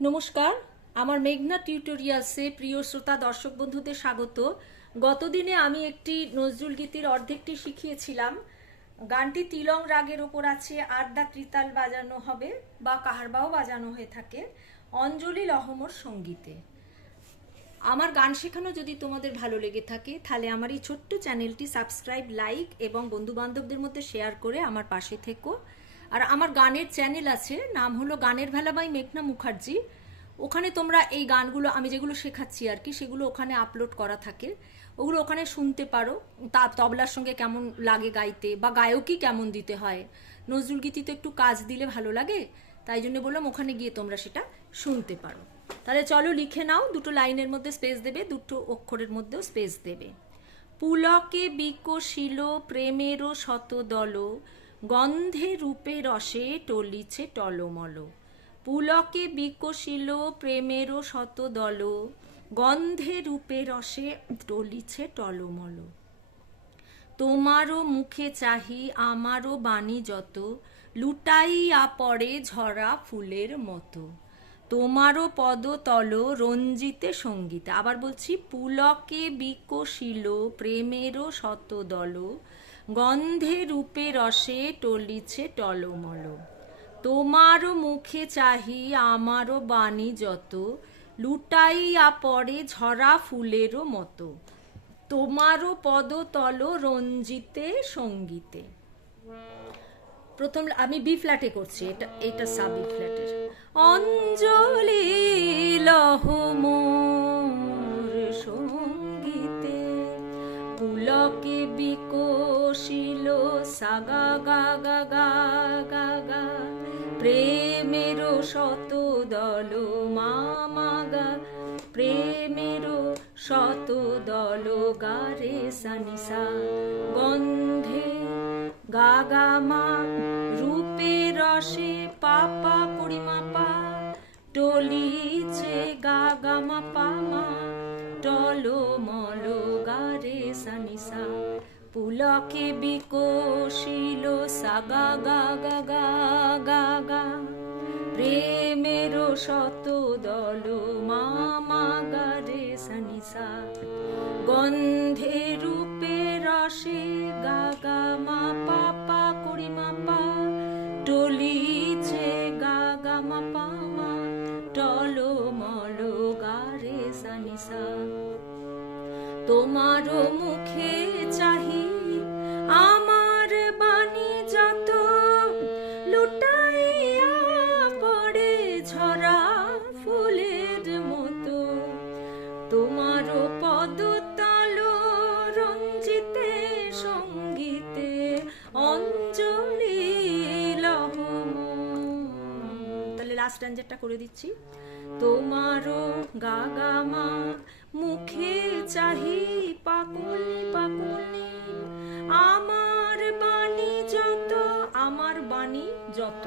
নমস্কার, আমার মেঘনা টিউটোরিয়ালসে প্রিয় শ্রোতা, দর্শক বন্ধুদের স্বাগত। গতদিনে আমি একটি নজরুল গীতির অর্ধেকটি শিখিয়েছিলাম। গানটি তিলং রাগের ওপর আছে, আড্ডা ত্রিতাল বাজানো হবে বা কাহারবাও বাজানো হয়ে থাকে, অঞ্জলি লহমর সঙ্গীতে। আমার গান শেখানো যদি তোমাদের ভালো লেগে থাকে, তাহলে আমার এই ছোট্ট চ্যানেলটি সাবস্ক্রাইব, লাইক এবং বন্ধু বান্ধবদের মধ্যে শেয়ার করে আমার পাশে থেকো। আর আমার গানের চ্যানেল আছে, নাম হলো গানের ভেলা বাই মেঘনা মুখার্জি। ওখানে তোমরা এই গানগুলো, আমি যেগুলো শেখাচ্ছি আর কি, সেগুলো ওখানে আপলোড করা থাকে। ওগুলো ওখানে শুনতে পারো। তা, তবলার সঙ্গে কেমন লাগে গাইতে বা গায়কই কেমন দিতে হয়? নজরুল গীতিতে একটু কাজ দিলে ভালো লাগে, তাই জন্য বললাম ওখানে গিয়ে তোমরা সেটা শুনতে পারো। তাহলে চলো লিখে নাও, দুটো লাইনের মধ্যে স্পেস দেবে, দুটো অক্ষরের মধ্যেও স্পেস দেবে। পুলকে বিকশিল প্রেমেরও শত শতদল গন্ধে রূপে রসে টলিছে টলমল। পুলকে বিকশিল প্রেমেরও শতদল গন্ধে রূপে রসে টলিছে টলমল। তোমারও মুখে চাহি আমারও বাণী যত, লুটাইয়া পড়ে ঝরা ফুলের মতো। তোমারও পদতল রঞ্জিতে সঙ্গীতে। আবার বলছি, পুলকে বিকশিল প্রেমেরও শতদল গন্ধে রূপে রসে টলিছে টলমল। তোমারও মুখে চাহি, আমারও বাণী যত, লুটাইয়া পড়ে ঝরা ফুলেরও মতো। তোমারও পদতল রঞ্জিতে, সঙ্গীতে। প্রথম, আমি বি ফ্ল্যাটে করছি, এটা এটা সা বি ফ্ল্যাটের। অঞ্জলি লহমোর সঙ্গীতে পুলকে বিকশিল, সাগা, গা গা গা গা গা। প্রেমের শত দল মামা গা। প্রেমের শত দল গারে সানিসা গন্ধে গাগামা রূপে রসে পাপা পরিমা পা টলিছে গাগামা পামা পুলকে বিকশিল সাগা গা গা গা গা গা। প্রেমের শত দল মামা গারে সানিসা গন্ধে রূপে রসে গা গা মা পাপা করি মা পা। টলিছে গা গা মা পা মা। টলো মলো গারে সানিসা তোমারও মুখে চাহি, আমার বাণী যত লুটাইয়া পড়ে ঝরা ফুলের মতো। তোমারও পদতল রঞ্জিতে, সঙ্গীতে অঞ্জলি লহম। তাহলে লাস্ট অ্যাঞ্জারটা করে দিচ্ছি। তোমারও গাগামা মুখে চাহি পাকুলি পাকুলি। আমার বাণী যত আমার বাণী যত।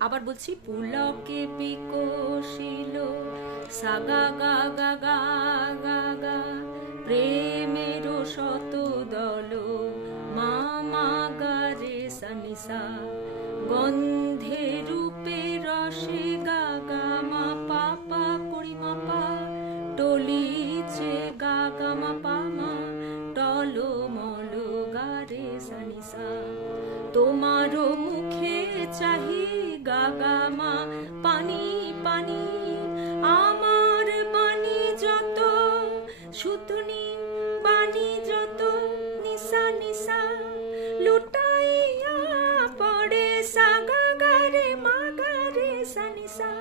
আবার বলছি, পুলকে বিকশিল, সাগা গা গা গা গা গা, প্রেমের শত দল, মামা গারে সানিসা গন্ধে রূপে রসে গা গা, মা পাপা করি মা পা, টলিছে গা গা মা পা, মা টলো মলো গারে সানিসা তোমারও মুখে চাহি গাগামা পানি পানি, আমার বাণী যত সুতনি বাণী যত, নিশা নিশা, লুটাইয়া পড়ে সাগা গারে মাগারে সানিসা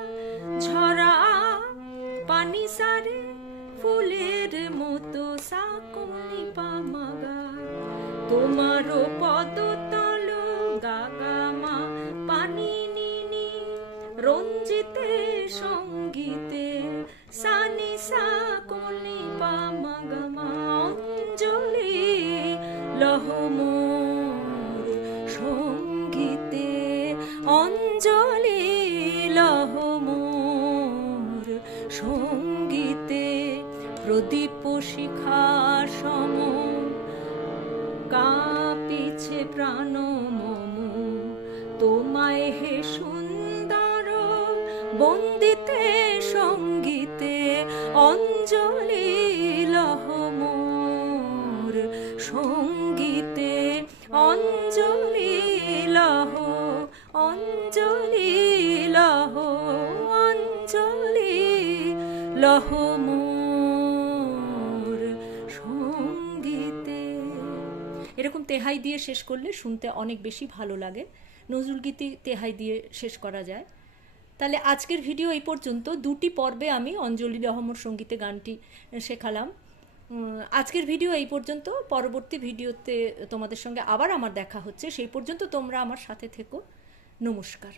ঝরা পানি সারে, ফুলের মতো সাকনি পামাগা তোমারও পদতল রঞ্জিতে সঙ্গীতে, সানি সাকনি পামাগামা অঞ্জলি লহমোর সঙ্গীতে, অঞ্জলি লহমোর সঙ্গীতে, প্রদীপ শিখা সম, কাঁপিছে প্রাণ মম, তোমায় হে সুন্দর বন্দিতে, সঙ্গীতে অঞ্জলি লহমোর সঙ্গীতে অঞ্জলি লহ অঞ্জলি লহ, অঞ্জলি লহমোর সঙ্গীতে। এরকম তেহাই দিয়ে শেষ করলে শুনতে অনেক বেশি ভালো লাগে। নজরুল গীতি তেহাই দিয়ে শেষ করা যায়। তাহলে আজকের ভিডিও এই পর্যন্ত। দুটি পর্বে আমি অঞ্জলি রহমর সঙ্গীতে গানটি শেখালাম। আজকের ভিডিও এই পর্যন্ত। পরবর্তী ভিডিওতে তোমাদের সঙ্গে আবার আমার দেখা হচ্ছে। সেই পর্যন্ত তোমরা আমার সাথে থেকো। নমস্কার।